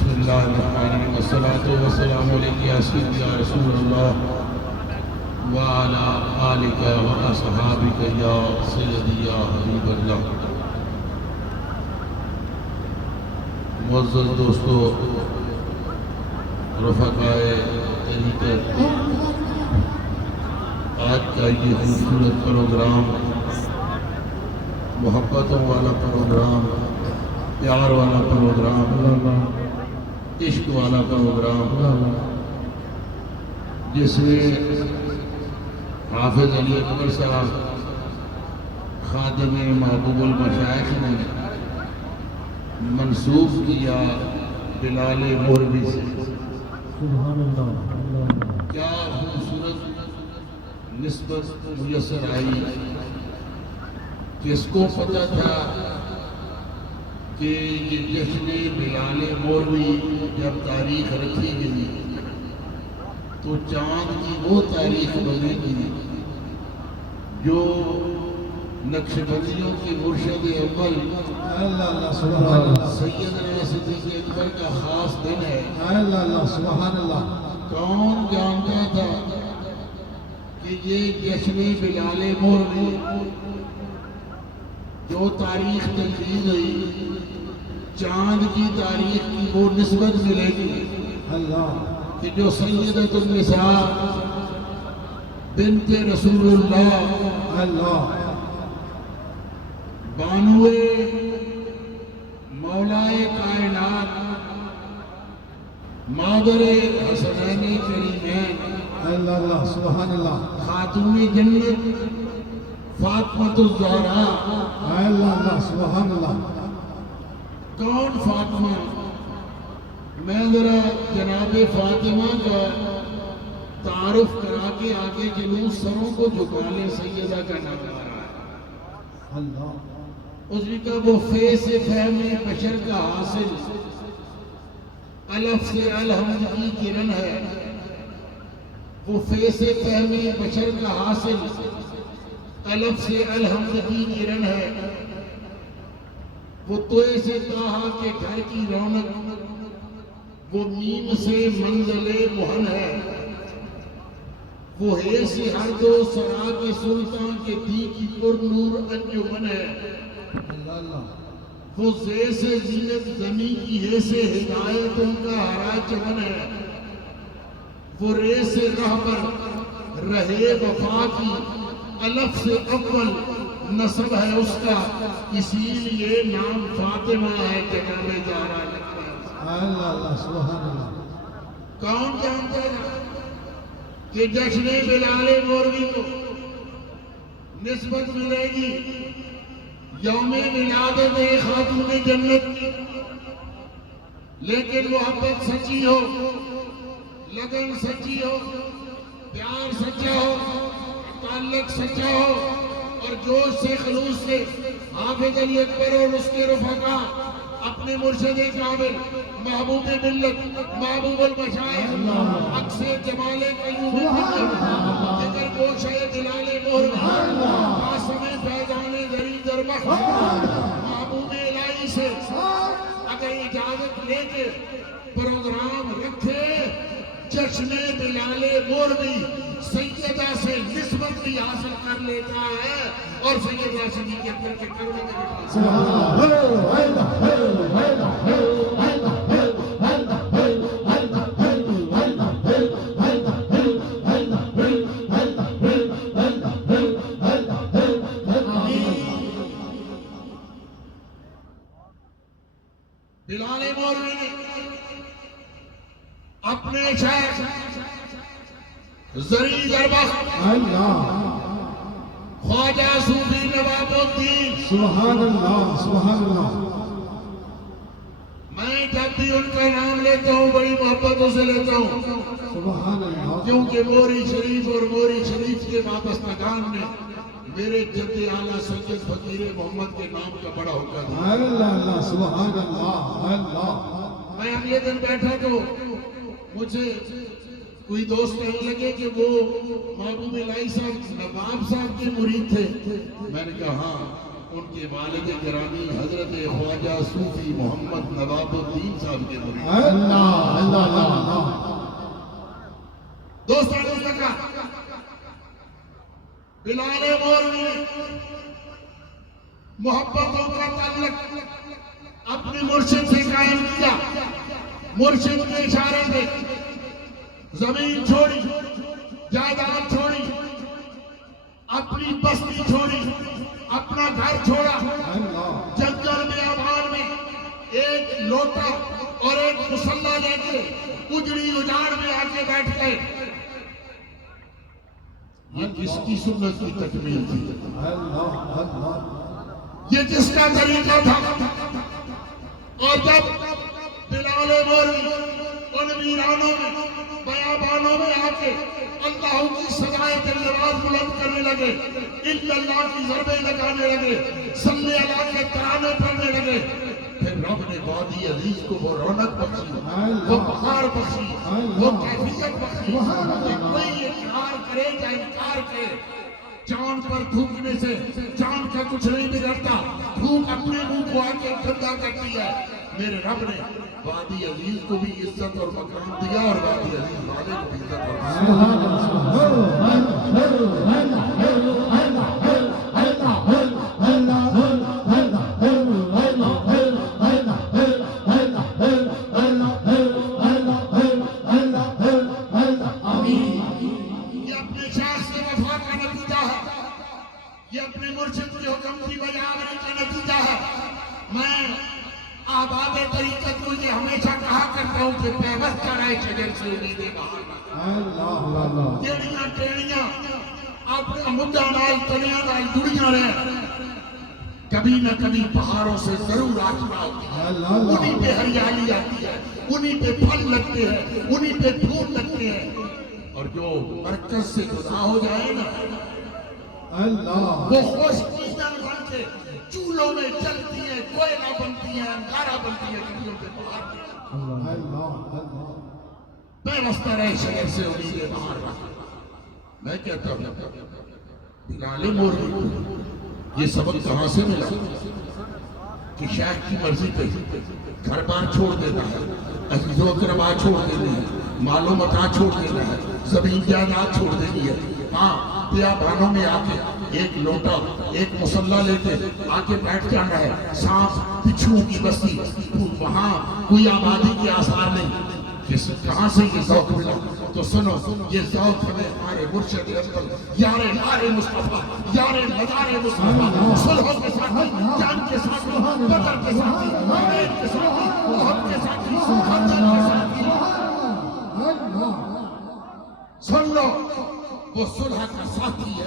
بسم اللہ الرحمن الرحیم والصلاة والسلام علیک یا سیدی یا رسول اللہ وعلی آلک واصحابک یا سیدی یا حبیب اللہ۔ معزز دوستو، رفقائے طریقت، آج کا یہ خوبصورت پروگرام، محبتوں والا پروگرام، پیار والا پروگرام، عشق والا پروگرام، جس میں حافظ علی اکبر صاحب خادم محبوب المشائخ نے منسوب کیا بلال مہروی سے۔ سبحان اللہ۔ کیا خوبصورت نسبت میسر آئی۔ کس کو پتہ تھا کہ یہ جشن بلال مہروی جب تاریخ رکھی گئی تو چاند کی وہ تاریخ بنے گی جو نقشبندیوں کی مرشد اول سیدنا صدیق اکبر کا خاص دن ہے۔ سبحان اللہ۔ کون جانتا تھا کہ یہ جشن بلال مہروی جو تاریخ تنقید ہوئی، چاند کی تاریخ کی وہ نسبت ملے گی کہ جو سیدۃ النساء بنت رسول اللہ بانوے مولائے کائنات مادر حسنین کریمین سبحان اللہ۔ خاتون جنت فاطمۃ الزہرا۔ سبحان اللہ۔ کون فاطمہ؟ میں ذرا جناب فاطمہ کا تعارف کرا کے آگے جلوس سروں کو جھکا لے، سیدہ کا نام آ رہا ہے۔ اس نے کہا وہ فے سے فہم بشر کا حاصل، الف سے الحمد کی کرن ہے۔ وہ فے سے فہم بشر کا حاصل، الف سے الحمد کی کرن ہے۔ وہ توئے سے تاہا کے گھر کی رونق، وہ میم سے منزل مہن ہے۔ وہ ہے سے ہر دو سرا کے سلطان کے دی کی پر نور انجمن ہے۔ وہ زے سے زینت زمین کی ہے سے ہدایتوں کا ہرا چمن ہے۔ وہ رے سے رہبر رہے وفا کی، الف سے اول نسب ہے اس کا، اسی لیے نام فاطمہ ہے جناب زہرا لگتا ہے۔ سبحان اللہ۔ کون جانتا ہے کہ جشن بلال مہروی کو نسبت ملے گی یوم ولادت خاتون جنت کی، لیکن محبت سچی ہو، لگن سچی ہو، پیار سچا ہو، تعلق سچا ہو، اور جوش سے خلوص سے حافظ علی اکبر اور اس کے رفقا اپنے مرشد کامل محبوب ملت محبوب المشائخ عکس جمال قیوم جگر گوشہ بلال مہروی قاسم فیضان زری دربخ محبوب الہی سے اگر اجازت لے کے پروگرام رکھے، جشن بلال مہروی سیدہ سے نسبت بھی حاصل کر لیتا ہے اور سیدہ صدیق اکبر کے کروڑے میں بلال مہروی نے اپنے شیخ زری دربخت خواجہ صوفی نواب الدین، سبحان اللہ۔ سبحان اللہ۔ میں جب بھی ان کا نام لیتا ہوں بڑی محبتوں سے لیتا ہوں، سبحان اللہ۔ کیونکہ موری شریف اور موری شریف کے وابستگان نے میرے جد اعلیٰ سید فقیر محمد کے نام کا بڑا ہوتا تھا۔ اللہ سبحان اللہ۔ میں اگلے دن بیٹھا تو مجھے کوئی دوست کہنے لگے کہ وہ محبوب الہی صاحب نواب صاحب کے مرید تھے۔ میں نے کہا ہاں، ان کے والد گرامی حضرت خواجہ صوفی محمد نواب الدین صاحب کے مرید. اللہ اللہ اللہ. دوستانوں نے کہا بلال مولوی نے محبتوں کا تعلق اپنے مرشد سے قائم کیا. مرشد کے اشارے سے زمین چھوڑی، جائیداد چھوڑی، اپنی بستی چھوڑی، اپنا گھر چھوڑا، جنگل میں آباد میں ایک لوٹا اور ایک مصلی لے کے اجڑی اجاڑ میں آ کے بیٹھ گئے. یہ کس کی سنت کی تکمیل تھی؟ یہ کس کا طریقہ تھا؟ اور جب بلال مولوی ان ویرانوں میں بیابانوں میں آ کے اللہ کی سزائے دل نواز بلند کرنے لگے، اللہ کی ضربیں لگانے لگے، صلی اللہ کے ترانے پڑھنے لگے، پھر رب نے وادی عزیز کو وہ رونق بخشی، وہ بہار بخشی، وہ کیفیت بخشی کہ کوئی اقرار کرے یا انکار کرے، چاند پر تھوکنے سے چاند کا کچھ نہیں بگڑتا، تھوک اپنے منہ کو آ کے گندا کرتی ہے. میرے رب نے وادی عزیز کو بھی عزت اور مقام دیا اور وادی عزیز والے کو بھی عزت یہ اپنے شاخ سے وفا کا نتیجہ ہے، یہ اپنے مرشد کے حکم کی بجاوری کا نتیجہ ہے. میں آباد طریقت کو یہ ہمیشہ کہا کرتا ہوں کہ پیوست کا رہے شجر سے امیدیں باہر ٹیڑیاں ٹیڑیاں اپنے مدعا نال تنیاں نال جڑیاں رہے، کبھی نہ کبھی پہاڑوں سے ضرور آسما ہوتی ہے، انہی پہ ہریالی آتی ہے، انہی پہ پھل لگتے ہیں، انہی پہ پھول لگتے ہیں. اور جو مرکز سے جدا ہو جائے نا وہ خوش ایندھن بن کے چولوں میں چلتی ہے، کوئلہ بنتی ہے، انگارہ بنتی ہے، کبھی ان کے باہر بے واسطہ رہے شہر سے امیدیں باہر رکھ. میں کہتا ہوں بلال مولوی کو یہ سبق کہاں سے ملا کہ شیخ کی مرضی پہ گھر بار چھوڑ دیتا ہے، عزیز و اقربا چھوڑ دیتے ہیں، مال و متاع چھوڑ دیتا ہے، زمین جائیداد چھوڑ دینی ہے. ہاں بیابانوں میں آ کے ایک لوٹا ایک مصلی لے کے آ کے بیٹھ جانا ہے، سانپ بچھو کی بستی، وہاں کوئی آبادی کے آثار نہیں. کہاں سے یہ ذوق ملا؟ تو سنو، یہ ذوق ہمیں ہمارے مرشد اکمل یار نار مصطفیٰ، یار مدار مصطفیٰ، صلح کے ساتھی، جان کے ساتھی، بدر کے ساتھی، حنین کے ساتھی، احد کے ساتھی، خندق کے ساتھی. سن لو، وہ صلح کا ساتھی ہے،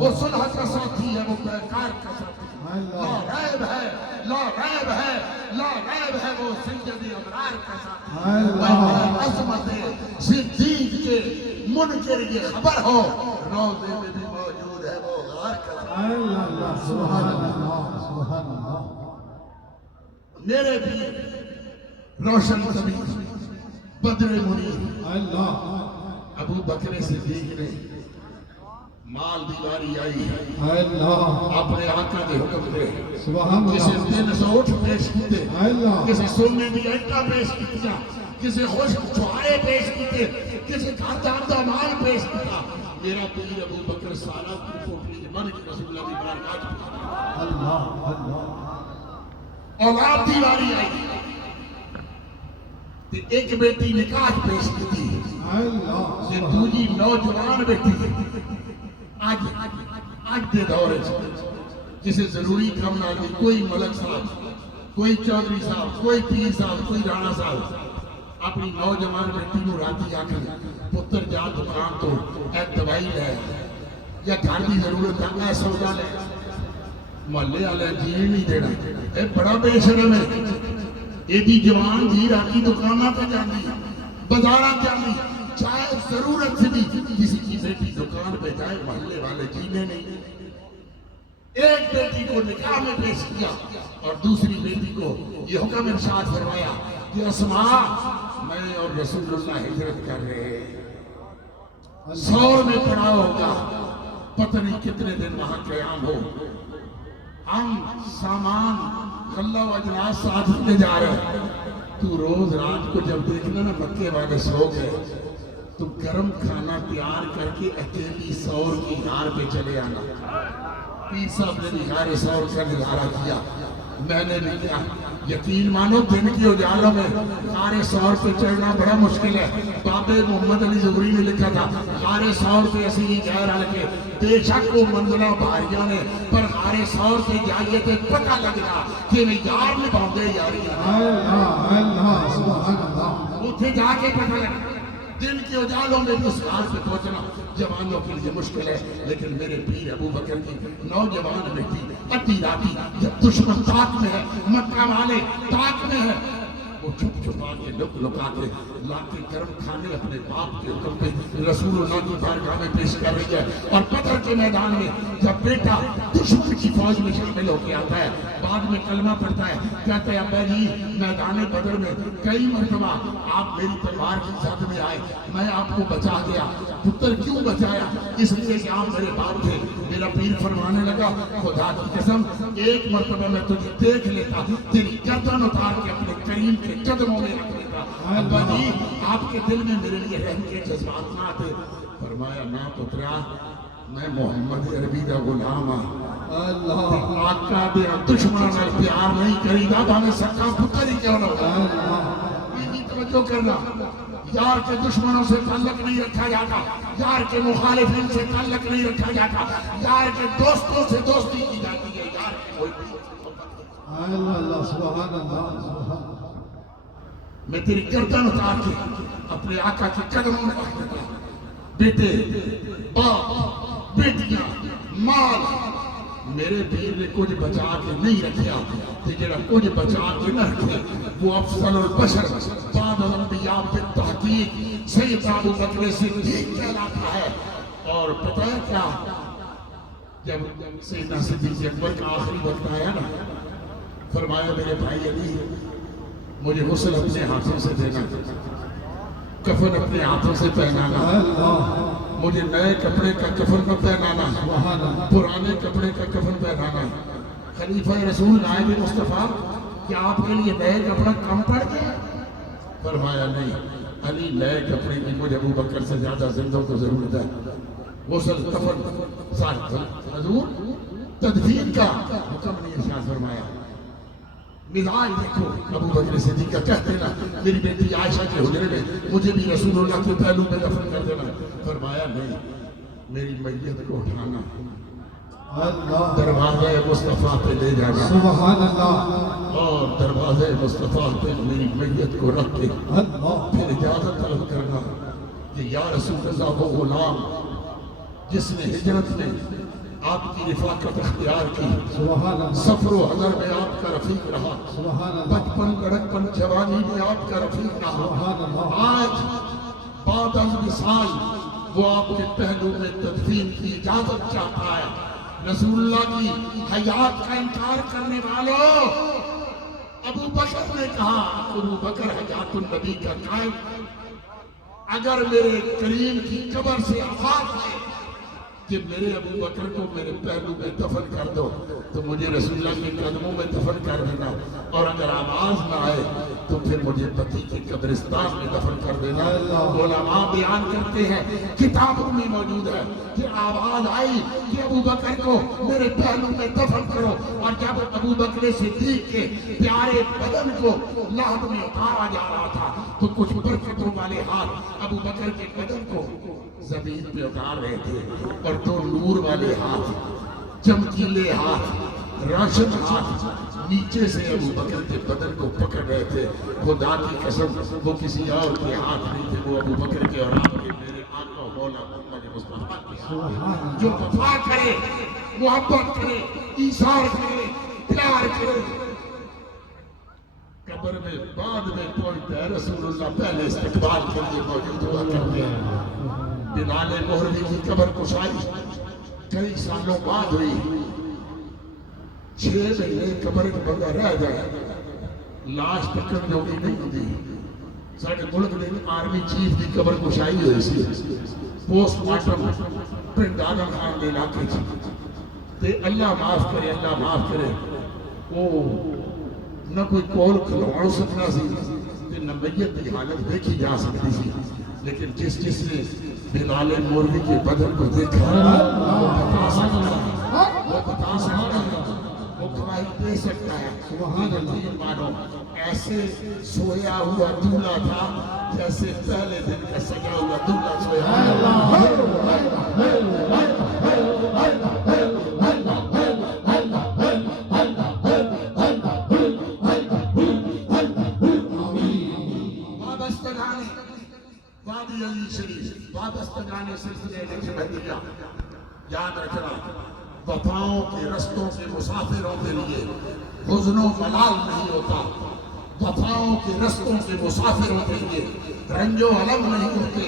وہ صلح کا ساتھی ہے، وہ پیکار کا ساتھی. لا ریب ہے، لا ریب ہے، لا ریب ہے، وہ سید ابرار کا ساتھی. عظمت صدیق کے منکر یہ خبر ہو، روضے میں بھی موجود ہے وہ غار کا ساتھی. میرے بھی روشن طبیعت بدر منیر ابو بکر صدیق نے مال دیواری آئی ہے، اپنے آقا کے حکم دے کسی 300 اٹھ پیش کیتے، کسی سونے دی اینٹا پیش کیتا، کسی خوش چھوارے پیش کیتے، کسی کھاتا مال پیش کیتا. میرا پیر ابو بکر سالہ کی پوٹلی من کی رسول اللہ دی بارگاہ اولاد دیواری آئی تے ایک بیٹی نکاح پیش کیتی تے دوجی نوجوان بیٹی آج دے دور جسے ضروری کم نہ دی کوئی ملک صاحب، کوئی چودھری صاحب، کوئی پیر صاحب، کوئی رانا صاحب اپنی نوجوان بیٹی کو راتی آکھن پتر جا دکان تو ایک دوائی لے یا گھر کی ضرورت ہے سودا لے. محلے والے جین نہیں دینا، اے بڑا بے شرم ہے. ایڈی جوان جی راتی دکاناں پہ جاندی، بازاراں جاندی، چاہے ضرورت سے بھی کسی کی بیٹی دکان پہ جائے، محلے والے جینے نہیں. ایک بیٹی کو نکاح میں پیش کیا اور دوسری بیٹی کو یہ حکم ارشاد فرمایا کہ اسماء، میں اور رسول اللہ ہجرت کر رہے ہیں، 100 میں پڑا ہوگا، پتہ نہیں کتنے دن وہاں قیام ہو. ہم سامان غلہ و اجناس ساتھ لے جا رہے ہیں. تو روز رات کو جب دیکھنا نا مکے والے سو گئے تو گرم کھانا تیار کر کے اکیلی سور کی غار پہ چلے آنا. پیر صاحب نے بھی غار سور کا نظارہ کیا, میں نے بھی کیا. یقین مانو دن کی اجالوں میں غار سور پہ چڑھنا بڑا مشکل ہے. بابے محمد علی زغری نے لکھا تھا غار سور پہ اسی غیر ہلکے بے شک وہ منزلہ بھاریاں نے پر غار سور پہ جائیے تو پتہ لگنا کہ یار میں باندھے یاری. اللہ اللہ سبحان اللہ. اتنے جا کے پتہ لگنا. دن کے اجالوں میں اس غار پہ پہنچنا جوانوں کے لیے مشکل ہے, لیکن میرے پیر ابو بکر کی نوجوان بیٹی ادھی راتی جب دشمن طاق میں ہے, مکہ والے طاق میں ہے, وہ چھپ چھپا کے لک لکا کے لا کے گرم کھانے اپنے باپ کے حکم پہ رسول اللہ کی بارگاہ میں پیش کر رہی ہے. اور بدر کے میدان میں جب بیٹا دشمن کی فوج میں شامل ہو کے آتا ہے, بعد میں کلمہ پڑھتا ہے, کہتا ہے ابا جی میدان بدر میں کئی مرتبہ آپ میری تلوار کی زد میں آئے, میں آپ کو بچا گیا. پتر کیوں بچایا؟ اس لیے کہ آپ میرے باپ تھے. میرا پیر فرمانے لگا خدا کی قسم ایک مرتبہ میں تجھے دیکھ لیتا, تیری گردن اتار کے اپنے کریم کے قدموں میں رکھ لیتا. ابا جی آپ کے دل میں میرے لیے رحم کے جذبات نہ آتے؟ فرمایا نہ پترا, میں محمد عربی دا غلام ہاں. اللہ آقا دے دشمنوں نال پیار نہیں کری دا بھاویں سکا پتر ہی کیوں نہ ہو. یہ توجہ کرنا, یار کے دشمنوں سے تعلق نہیں رکھا جاتا, یار کے مخالفین سے تعلق نہیں رکھا جاتا, یار کے دوستوں سے دوستی کی جاتی ہے. یار کے کوئی اللہ اللہ سبحان اللہ سبحان. میں تیری گردن اتار کے اپنے آقا کے قدموں میں رکھ دیتا. بیٹے, باپ, بیٹیاں, مال, میرے پیر نے کچھ بچا کے نہیں رکھیا, کہ جڑا کچھ بچا کے نہ رکھے وہ افضل البشر بعد الانبیاء بالتحقیق سید ابو بکر صدیق کہلاتا ہے. اور پتہ ہے کیا, جب سیدنا صدیق اکبر کا آخری وقت آیا نا, فرمایا میرے بھائی علی مجھے غسل اپنے ہاتھوں سے دینا, کفن اپنے ہاتھوں سے پہنانا, مجھے نئے کپڑے کا کفن نہ پہنانا, پرانے کپڑے کا کفن پہنانا. خلیفہ رسول نائب مصطفیٰ کیا آپ کے لیے نئے کپڑا کم پڑ گیا؟ فرمایا نہیں, علی نئے کپڑے کی مجھے ابو بکر سے زیادہ زندوں کو ضرورت ہے. غسل کفن ساتھ حضور تدفین کا حکم نہیں ارشاد فرمایا. مزاج دیکھو ابو بکر صدیق کا کہتے نا میری بیٹی عائشہ کے حجرے میں مجھے بھی رسول اللہ کے پہلو میں دفن کر دینا. فرمایا نہیں, میری میت کو اٹھانا دروازے مصطفیٰ پہ لے جانا سبحان اللہ, اور دروازے مصطفیٰ پہ میری میت کو رکھ کے پھر اجازت طلب کرنا کہ یا رسول اللہ وہ غلام جس نے ہجرت میں آپ کی رفاقت اختیار کی, سفر و حضر میں آپ کا رفیق رہا, بچپن لڑکپن جوانی میں آپ کا رفیق رہا, آج بعد از وصال وہ آپ کے پہلو میں تدفین کی اجازت چاہتا ہے. رسول اللہ کی حیات کا انکار کرنے والوں, ابو بکر نے کہا, ابو بکر حیات النبی کا قائم, اگر میرے کریم کی قبر سے آواز ہے کہ میرے ابو بکر کو میرے پہلو میں دفن کر دو تو مجھے رسول اللہ کے قدموں میں دفن کر دینا, اور اگر آواز نہ آئے تو پھر مجھے پتی کے قبرستان میں دفن کر دینا. علماء بیان کرتے ہیں, کتابوں میں موجود ہے کہ آواز آئی کہ ابو بکر کو میرے پہلو میں دفن کرو, اور جب ابو بکر صدیق کے پیارے بدن کو لحد میں اتارا جا رہا تھا تو کچھ برکتوں والے ہاتھ ابو بکر کے بدن کو زمین پہ اتار رہے تھے, اور دو نور والے ہاتھ, چمکیلے ہاتھ, روشن ہاتھ نیچے سے ابو بکر کے بدن کو پکڑ رہے تھے. خدا کی قسم وہ کسی اور کے ہاتھ نہیں تھے, وہ ابو بکر کے اور آپ کے میرے آقا مولا محمد مصطفیٰ کے, جو وفا کرے, محبت کرے, ایثار کرے, پیار کرے. قبر میں بعد میں پہنچتا ہے, رسول اللہ پہلے استقبال کے لیے موجود ہوا کرتے ہیں. بلال مہروی کی قبر کشائی کئی سالوں بعد ہوئی, 6 مہینے قبر کا بندہ رہ جائے, لاش پکڑ جوگی نہیں ہوتی. ساڈے ملک نے آرمی چیف کی قبر کشائی ہوئی سی پوسٹ مارٹم پنڈ آدم خان کے علاقے تے اللہ معاف کرے وہ نہ کوئی کول کھلواؤ سکنا سی تے نہ میت کی حالت دیکھی جا سکتی سی، لیکن جس نے بلال مولوی کے بدن کو دیکھا وہ بتا سکتا ہے، وہ گواہی دے سکتا ہے۔ سبحان اللہ مانو ایسے سویا ہوا دولہا تھا جیسے پہلے دن کا سجا ہوا دولہا سویا وادی علی شریف وابستگان سلسلے نقشبندیہ یاد رکھنا، وفاؤں کے رستوں کے مسافروں کے لیے حزن و ملال نہیں ہوتا، وفاؤں کے رستوں کے مسافروں کے لیے رنج و علم نہیں ہوتے،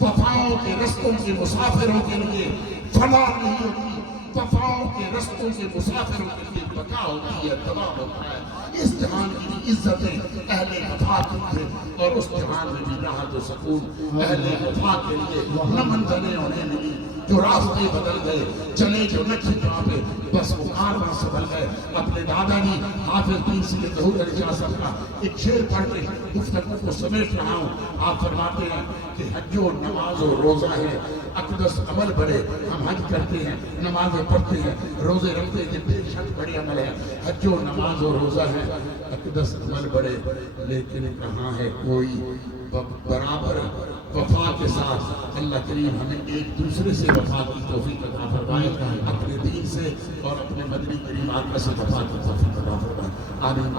وفاؤں کے رستوں کے مسافروں کے لیے فلاح نہیں ہوتی، وفاؤں کے رستوں کے مسافروں کے لیے بقا ہوتی ہے، تباہ ہوتا ہے۔ اس جہان کی بھی عزتیں اہل وفا کی تھے اور اس جہان میں بھی راحت و سکون اہل وفا کے لیے نہ منزلیں انہیں ملی، جو راستے بدل گئے چلے جو نقش پا پہ بس وہ کارواں سبل گئے۔ اپنے دادا جی حافظ پیر سید ظہور علی شاہ صاحب کا ایک شعر پڑھ کے گفتگو کو سمیٹ رہا ہوں۔ آپ فرماتے ہیں کہ حج و نماز و روزہ ہے اقدس عمل بڑے، ہم حج کرتے ہیں نمازیں پڑھتے ہیں روزے رکھتے ہیں، بے شک بڑے عمل ہے، حج و نماز و روزہ ہے اقدس عمل بڑے، لیکن کہاں ہے کوئی برابر وفا کے ساتھ۔ اللہ کریم ہمیں ایک دوسرے سے وفا کی توفیق عطا فرمائے، اپنے دین سے اور اپنے مدنی کریم آقا سے وفا کی توفیق عطا فرمائے، آمین۔